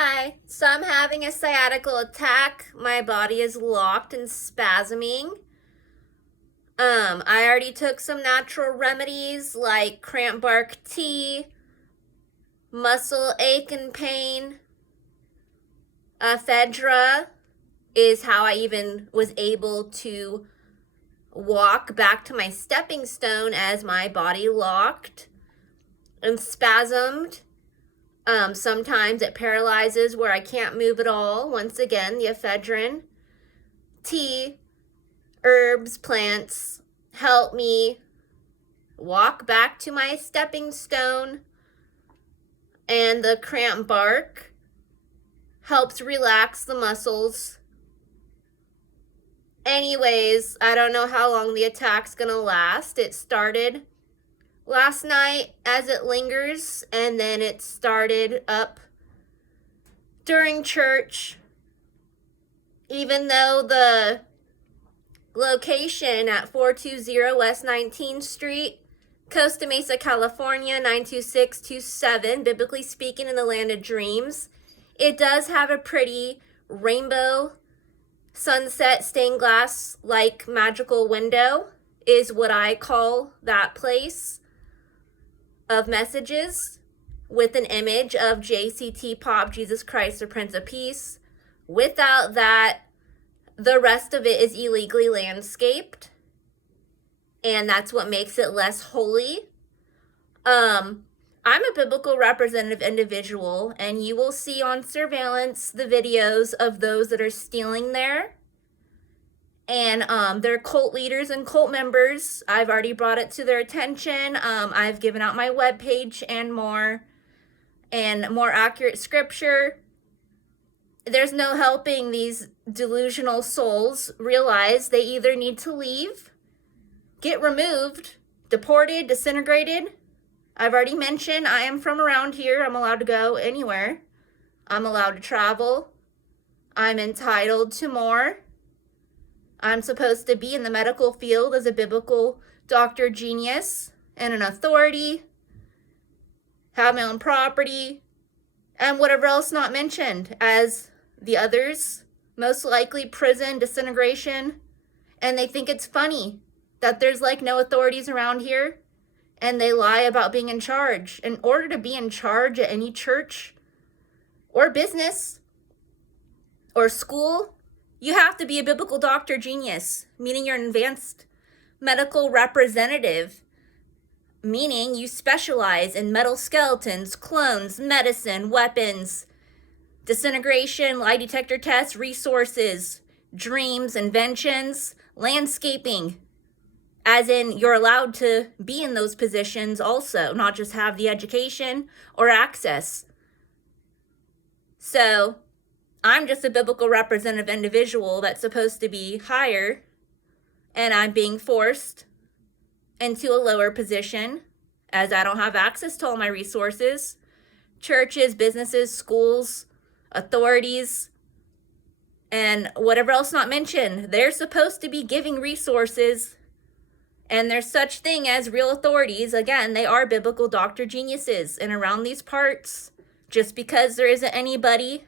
Hi, so I'm having a sciatical attack. My body is locked and spasming. I already took some natural remedies like cramp bark tea, muscle ache and pain. Ephedra is how I even was able to walk back to my stepping stone as my body locked and spasmed. Sometimes it paralyzes where I can't move at all. Once again, the ephedrine, tea, herbs, plants help me walk back to my stepping stone, and the cramp bark helps relax the muscles. Anyways, I don't know how long the attack's gonna last. It started last night as it lingers, and then it started up during church. Even though the location at 420 West 19th Street, Costa Mesa, California, 92627, biblically speaking, in the land of dreams, it does have a pretty rainbow sunset stained glass like magical window, is what I call that place of messages, with an image of JCT Pop, Jesus Christ, the Prince of Peace. Without that, the rest of it is illegally landscaped, and that's what makes it less holy. I'm a biblical representative individual, and you will see on surveillance the videos of those that are stealing there. And they're cult leaders and cult members. I've already brought it to their attention. I've given out my webpage and more accurate scripture. There's no helping these delusional souls realize they either need to leave, get removed, deported, disintegrated. I've already mentioned I am from around here. I'm allowed to go anywhere. I'm allowed to travel. I'm entitled to more. I'm supposed to be in the medical field as a biblical doctor genius and an authority, have my own property, and whatever else not mentioned as the others, most likely prison, disintegration. And they think it's funny that there's like no authorities around here, and they lie about being in charge. In order to be in charge at any church or business or school, you have to be a biblical doctor genius, meaning you're an advanced medical representative, meaning you specialize in metal skeletons, clones, medicine, weapons, disintegration, lie detector tests, resources, dreams, inventions, landscaping. As in, you're allowed to be in those positions also, not just have the education or access. So I'm just a biblical representative individual that's supposed to be higher, and I'm being forced into a lower position as I don't have access to all my resources. Churches, businesses, schools, authorities, and whatever else not mentioned, they're supposed to be giving resources, and there's such thing as real authorities. Again, they are biblical doctor geniuses, and around these parts, just because there isn't anybody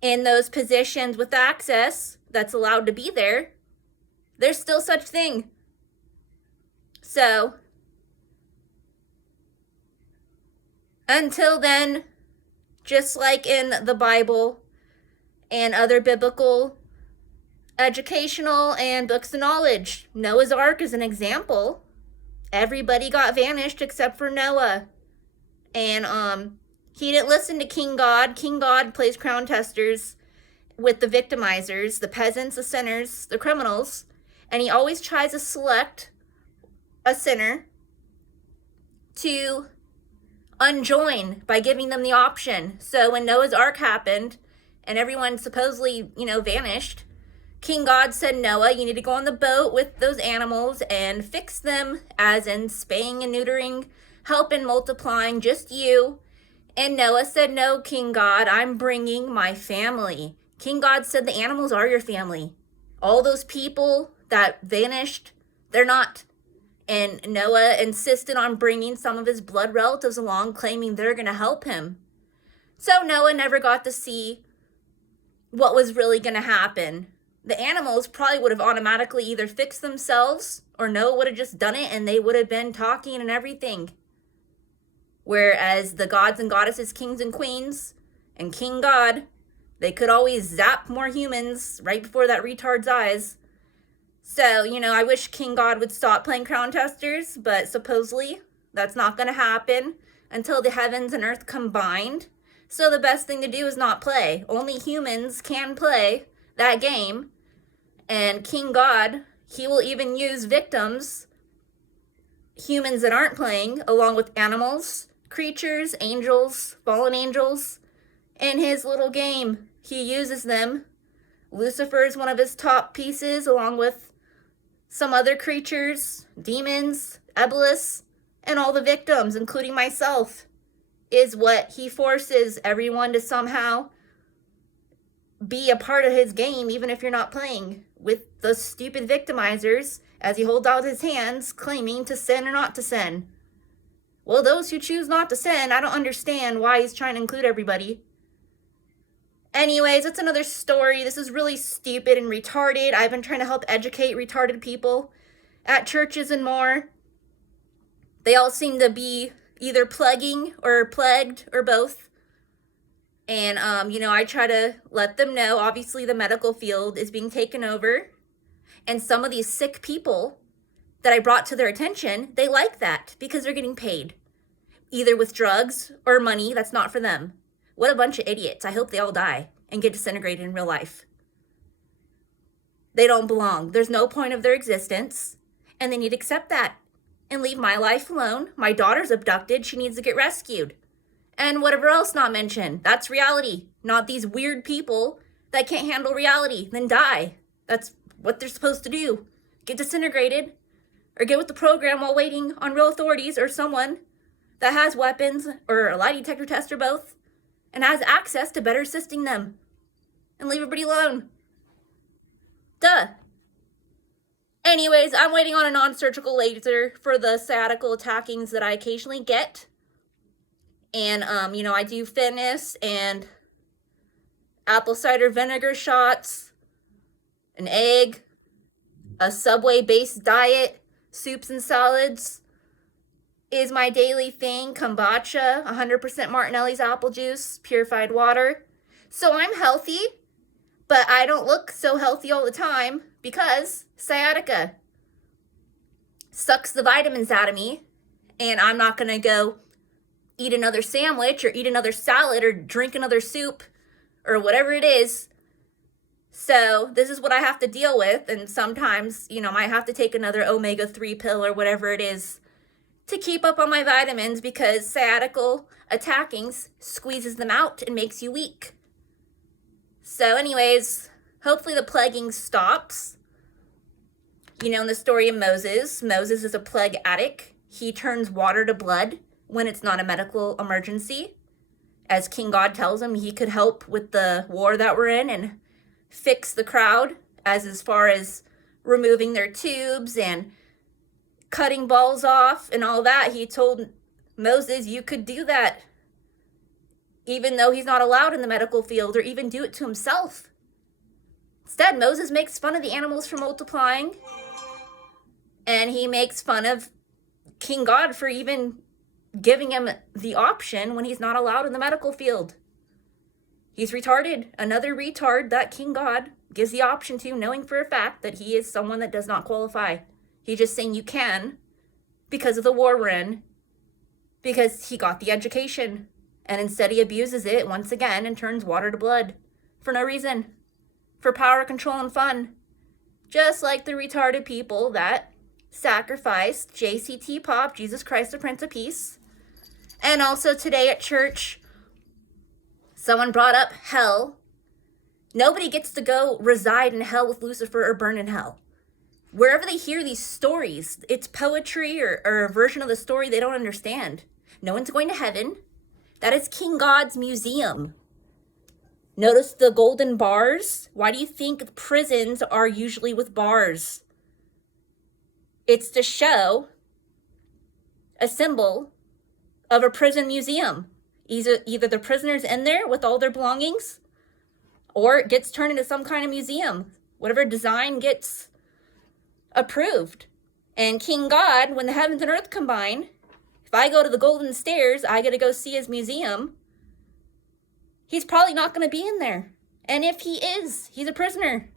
in those positions with access that's allowed to be there, there's still such thing. So until then, just like in the Bible and other biblical educational and books of knowledge, Noah's Ark is an example. Everybody got vanished except for Noah. And he didn't listen to King God. King God plays crown testers with the victimizers, the peasants, the sinners, the criminals. And he always tries to select a sinner to unjoin by giving them the option. So when Noah's Ark happened and everyone supposedly, vanished, King God said, Noah, you need to go on the boat with those animals and fix them, as in spaying and neutering, helping, multiplying, just you. And Noah said, no, King God, I'm bringing my family. King God said, the animals are your family. All those people that vanished, they're not. And Noah insisted on bringing some of his blood relatives along, claiming they're going to help him. So Noah never got to see what was really going to happen. The animals probably would have automatically either fixed themselves or Noah would have just done it and they would have been talking and everything. Whereas the gods and goddesses, kings and queens, and King God, they could always zap more humans right before that retard's eyes. So, I wish King God would stop playing Crown Testers, but supposedly that's not going to happen until the heavens and earth combined. So the best thing to do is not play. Only humans can play that game. And King God, he will even use victims, humans that aren't playing, along with animals, creatures, angels, fallen angels, in his little game. He uses them. Lucifer is one of his top pieces, along with some other creatures, demons, Eblis, and all the victims, including myself, is what he forces everyone to somehow be a part of his game, even if you're not playing, with the stupid victimizers as he holds out his hands, claiming to sin or not to sin. Well, those who choose not to sin, I don't understand why he's trying to include everybody. Anyways, that's another story. This is really stupid and retarded. I've been trying to help educate retarded people at churches and more. They all seem to be either plaguing or plagued or both. And, I try to let them know, obviously the medical field is being taken over. And some of these sick people that I brought to their attention, they like that because they're getting paid. Either with drugs or money that's not for them. What a bunch of idiots. I hope they all die and get disintegrated in real life. They don't belong. There's no point of their existence. And they need to accept that and leave my life alone. My daughter's abducted. She needs to get rescued. And whatever else not mentioned. That's reality. Not these weird people that can't handle reality. Then die. That's what they're supposed to do. Get disintegrated. Or get with the program while waiting on real authorities or someone that has weapons or a lie detector test or both. And has access to better assisting them. And leave everybody alone. Duh. Anyways, I'm waiting on a non-surgical laser for the sciatical attackings that I occasionally get. And, I do fitness and apple cider vinegar shots, an egg, a Subway-based diet, soups and salads is my daily thing. Kombucha, 100% Martinelli's apple juice, purified water. So I'm healthy, but I don't look so healthy all the time because sciatica sucks the vitamins out of me, and I'm not going to go eat another sandwich or eat another salad or drink another soup or whatever it is. So this is what I have to deal with, and sometimes, might have to take another omega-3 pill or whatever it is to keep up on my vitamins because sciatical attackings squeezes them out and makes you weak. So anyways, hopefully the plaguing stops. In the story of Moses is a plague addict. He turns water to blood when it's not a medical emergency. As King God tells him, he could help with the war that we're in and fix the crowd as far as removing their tubes and cutting balls off and all that. He told Moses, you could do that, even though he's not allowed in the medical field or even do it to himself. Instead, Moses makes fun of the animals for multiplying, and he makes fun of King God for even giving him the option when he's not allowed in the medical field. He's retarded. Another retard that King God gives the option to, knowing for a fact that he is someone that does not qualify. He's just saying you can because of the war we're in, because he got the education, and instead he abuses it once again and turns water to blood for no reason, for power, control, and fun. Just like the retarded people that sacrificed JCT Pop, Jesus Christ the Prince of Peace. And also today at church, someone brought up hell. Nobody gets to go reside in hell with Lucifer or burn in hell. Wherever they hear these stories, it's poetry or a version of the story they don't understand. No one's going to heaven. That is King God's museum. Notice the golden bars? Why do you think prisons are usually with bars? It's to show a symbol of a prison museum. Either the prisoner's in there with all their belongings, or it gets turned into some kind of museum. Whatever design gets approved. And King God, when the heavens and earth combine, if I go to the golden stairs, I get to go see his museum. He's probably not going to be in there. And if he is, he's a prisoner.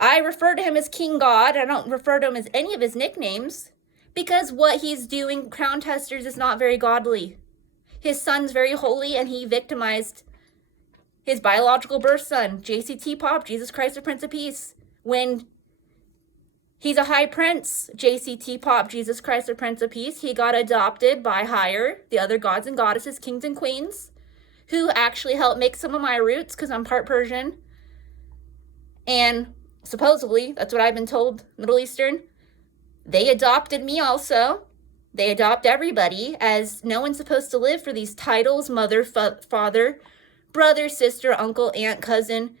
I refer to him as King God. I don't refer to him as any of his nicknames, because what he's doing, Crown Testers, is not very godly. His son's very holy, and he victimized his biological birth son, JCT Pop, Jesus Christ, the Prince of Peace, when he's a high prince. JCT Pop, Jesus Christ, the Prince of Peace, he got adopted by Higher, the other gods and goddesses, kings and queens, who actually helped make some of my roots, because I'm part Persian. And supposedly, that's what I've been told, Middle Eastern, they adopted me also. They adopt everybody, as no one's supposed to live for these titles: mother, father, brother, sister, uncle, aunt, cousin,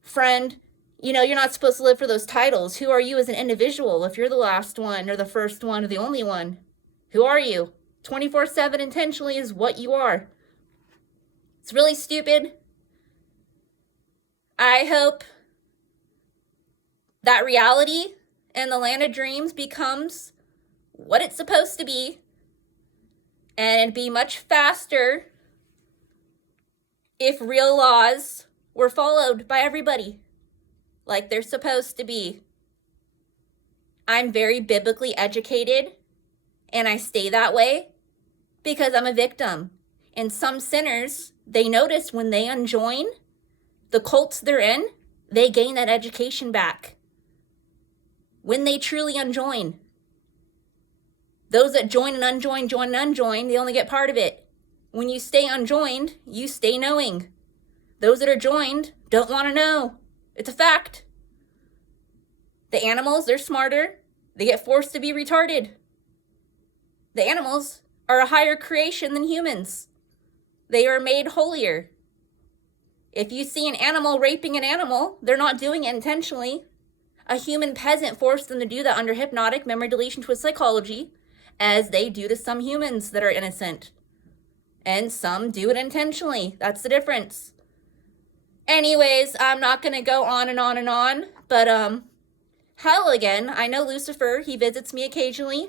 friend. You know, you're not supposed to live for those titles. Who are you as an individual if you're the last one or the first one or the only one? Who are you? 24/7 intentionally is what you are. It's really stupid. I hope that reality and the land of dreams becomes what it's supposed to be, and it'd be much faster if real laws were followed by everybody like they're supposed to be. I'm very biblically educated, and I stay that way because I'm a victim. And some sinners, they notice when they unjoin the cults they're in, they gain that education back. When they truly unjoin. Those that join and unjoin, they only get part of it. When you stay unjoined, you stay knowing. Those that are joined don't want to know. It's a fact. The animals, they're smarter. They get forced to be retarded. The animals are a higher creation than humans. They are made holier. If you see an animal raping an animal, they're not doing it intentionally. A human peasant forced them to do that under hypnotic memory deletion twist psychology, as they do to some humans that are innocent. And some do it intentionally. That's the difference. Anyways, I'm not going to go on and on and on, but hell again, I know Lucifer, he visits me occasionally,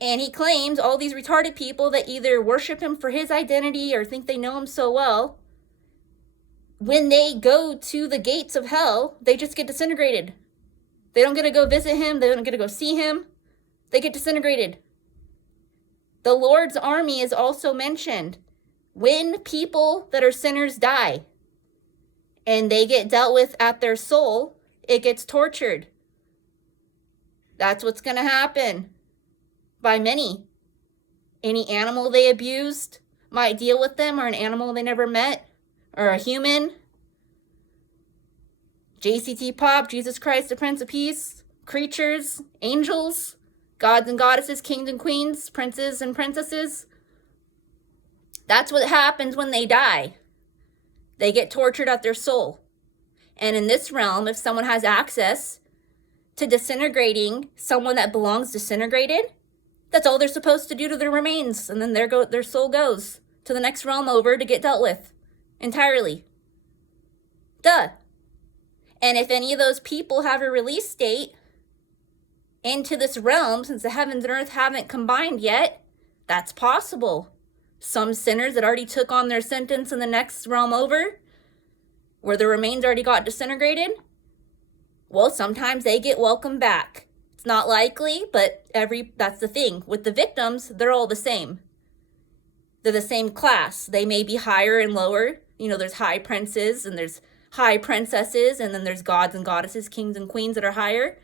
and he claims all these retarded people that either worship him for his identity or think they know him so well, when they go to the gates of hell, they just get disintegrated. They don't get to go visit him. They don't get to go see him. They get disintegrated. The Lord's army is also mentioned. When people that are sinners die and they get dealt with at their soul, it gets tortured. That's what's going to happen by many. Any animal they abused might deal with them, or an animal they never met, or a human. JCT Pop, Jesus Christ, the Prince of Peace, creatures, angels, gods and goddesses, kings and queens, princes and princesses. That's what happens when they die. They get tortured at their soul. And in this realm, if someone has access to disintegrating someone that belongs disintegrated, that's all they're supposed to do to their remains. And then their soul goes to the next realm over to get dealt with entirely. Duh. And if any of those people have a release date into this realm, since the heavens and earth haven't combined yet, that's possible. Some sinners that already took on their sentence in the next realm over, where the remains already got disintegrated, well, sometimes they get welcomed back. It's not likely, but that's the thing. With the victims, they're all the same. They're the same class. They may be higher and lower. You know, there's high princes and there's high princesses, and then there's gods and goddesses, kings and queens that are higher.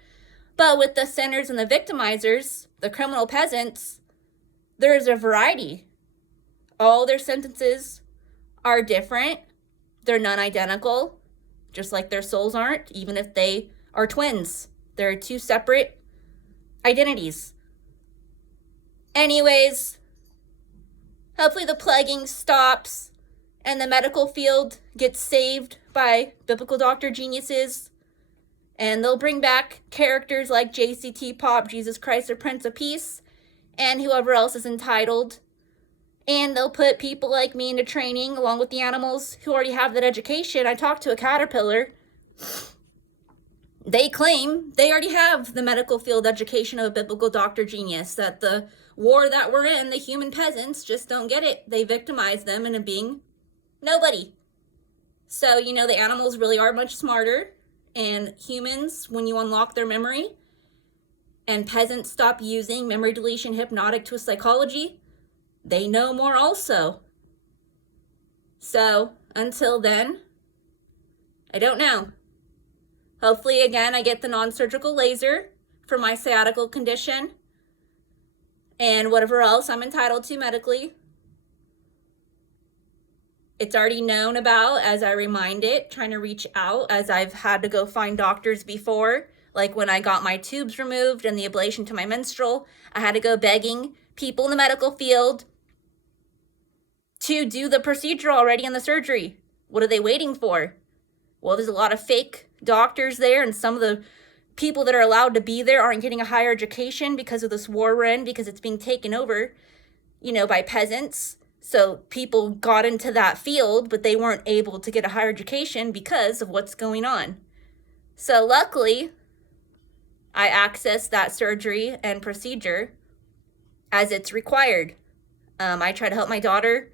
But with the sinners and the victimizers, the criminal peasants, there's a variety. All their sentences are different. They're non-identical, just like their souls aren't, even if they are twins. They're two separate identities. Anyways, hopefully the plaguing stops and the medical field gets saved by biblical doctor geniuses, and they'll bring back characters like JCT Pop, Jesus Christ, or Prince of Peace, and whoever else is entitled. And they'll put people like me into training along with the animals who already have that education. I talked to a caterpillar. They claim they already have the medical field education of a biblical doctor genius, that the war that we're in, the human peasants just don't get it. They victimize them into being nobody. So, you know, the animals really are much smarter, and humans, when you unlock their memory, and peasants stop using memory deletion, hypnotic twist psychology, they know more also. So, until then, I don't know. Hopefully, again, I get the non-surgical laser for my sciatica condition and whatever else I'm entitled to medically. It's already known about as I remind it, trying to reach out, as I've had to go find doctors before. Like when I got my tubes removed and the ablation to my menstrual, I had to go begging people in the medical field to do the procedure already in the surgery. What are they waiting for? Well, there's a lot of fake doctors there, and some of the people that are allowed to be there aren't getting a higher education because of this war we're in, because it's being taken over, you know, by peasants. So people got into that field, but they weren't able to get a higher education because of what's going on. So luckily, I accessed that surgery and procedure as it's required. I try to help my daughter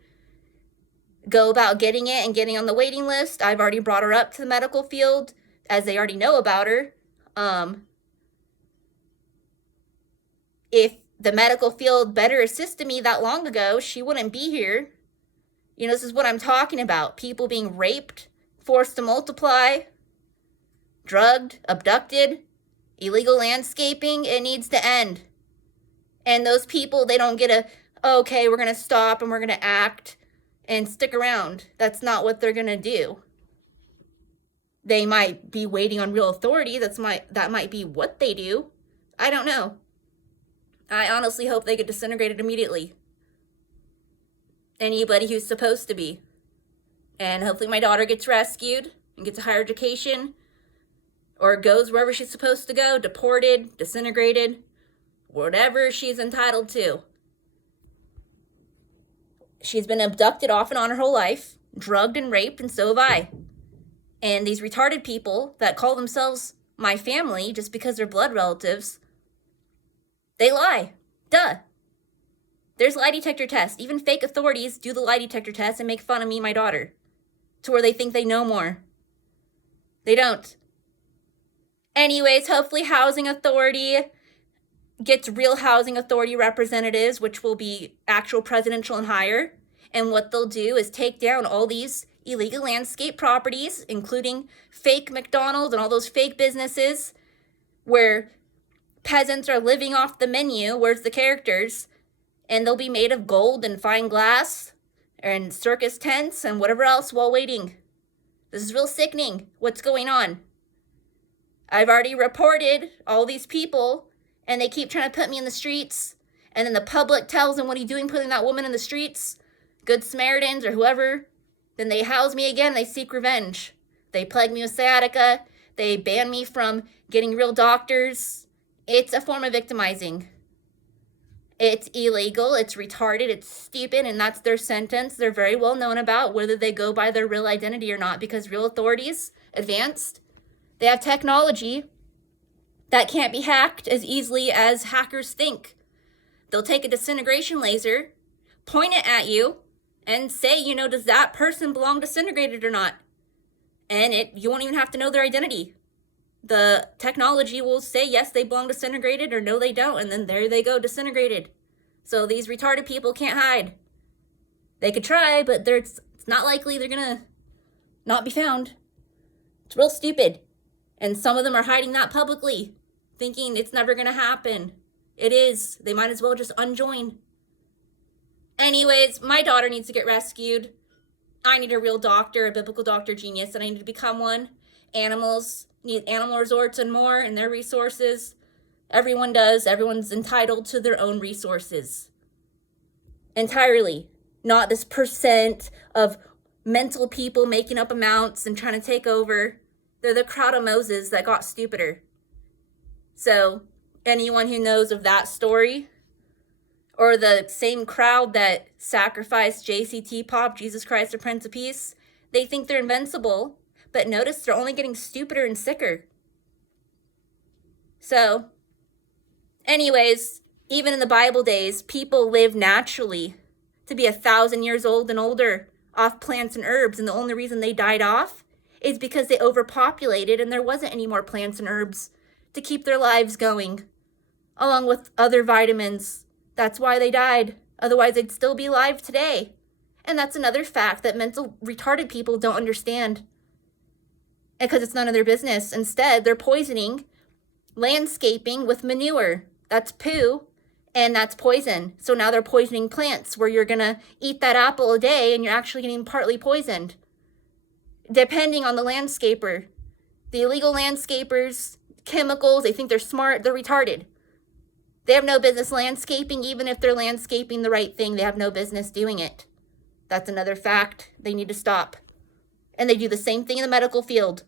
go about getting it and getting on the waiting list. I've already brought her up to the medical field, as they already know about her. If the medical field better assisted me that long ago, she wouldn't be here. You know, this is what I'm talking about. People being raped, forced to multiply, drugged, abducted, illegal landscaping. It needs to end. And those people, they don't get okay, we're going to stop and we're going to act and stick around. That's not what they're going to do. They might be waiting on real authority. That might be what they do. I don't know. I honestly hope they get disintegrated immediately. Anybody who's supposed to be. And hopefully my daughter gets rescued and gets a higher education, or goes wherever she's supposed to go, deported, disintegrated, whatever she's entitled to. She's been abducted off and on her whole life, drugged and raped, and so have I. And these retarded people that call themselves my family just because they're blood relatives, they lie. Duh. There's lie detector tests. Even fake authorities do the lie detector test and make fun of me and my daughter, to where they think they know more. They don't. Anyways, hopefully housing authority gets real housing authority representatives, which will be actual presidential and higher. And what they'll do is take down all these illegal landscape properties, including fake McDonald's and all those fake businesses where peasants are living off the menu. Where's the characters? And they'll be made of gold and fine glass and circus tents and whatever else while waiting. This is real sickening. What's going on? I've already reported all these people, and they keep trying to put me in the streets. And then the public tells them, what are you doing putting that woman in the streets? Good Samaritans or whoever. Then they house me again. They seek revenge. They plague me with sciatica. They ban me from getting real doctors. It's a form of victimizing. It's illegal. It's retarded. It's stupid. And that's their sentence. They're very well known about, whether they go by their real identity or not, because real authorities, advanced, they have technology that can't be hacked as easily as hackers think. They'll take a disintegration laser, point it at you, and say, you know, does that person belong disintegrated or not? And you won't even have to know their identity. The technology will say, yes, they belong disintegrated, or no, they don't. And then there they go, disintegrated. So these retarded people can't hide. They could try, but it's not likely they're going to not be found. It's real stupid. And some of them are hiding that publicly, thinking it's never going to happen. It is. They might as well just unjoin. Anyways, my daughter needs to get rescued. I need a real doctor, a biblical doctor genius, and I need to become one. Animals need animal resorts and more, and their resources. Everyone does. Everyone's entitled to their own resources. Entirely. Not this percent of mental people making up amounts and trying to take over. They're the crowd of Moses that got stupider. So anyone who knows of that story, or the same crowd that sacrificed JCT Pop, Jesus Christ the Prince of Peace, they think they're invincible, but notice they're only getting stupider and sicker. So, anyways, even in the Bible days, people lived naturally to be 1,000 years old and older off plants and herbs, and the only reason they died off is because they overpopulated and there wasn't any more plants and herbs to keep their lives going, along with other vitamins. That's why they died. Otherwise, they'd still be alive today. And that's another fact that mental retarded people don't understand. Because it's none of their business. Instead, they're poisoning landscaping with manure. That's poo, and that's poison. So now they're poisoning plants where you're going to eat that apple a day and you're actually getting partly poisoned. Depending on the landscaper. The illegal landscapers, chemicals, they think they're smart, they're retarded. They have no business landscaping. Even if they're landscaping the right thing, they have no business doing it. That's another fact they need to stop. And they do the same thing in the medical field.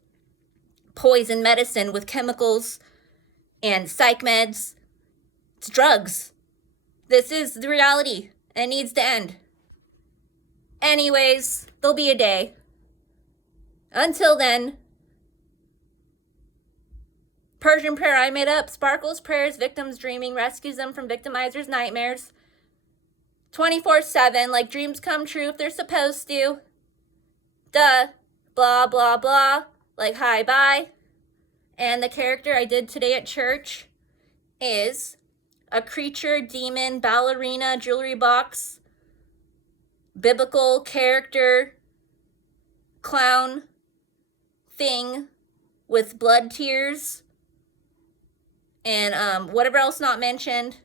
Poison medicine with chemicals and psych meds. It's drugs. This is the reality. And it needs to end. Anyways, there'll be a day. Until then, Persian prayer I made up, sparkles prayers, victims dreaming, rescues them from victimizers' nightmares. 24/7, like dreams come true if they're supposed to. Duh. Blah, blah, blah. Like hi, bye. And the character I did today at church is a creature, demon, ballerina, jewelry box, biblical character, clown, thing with blood tears, and whatever else not mentioned.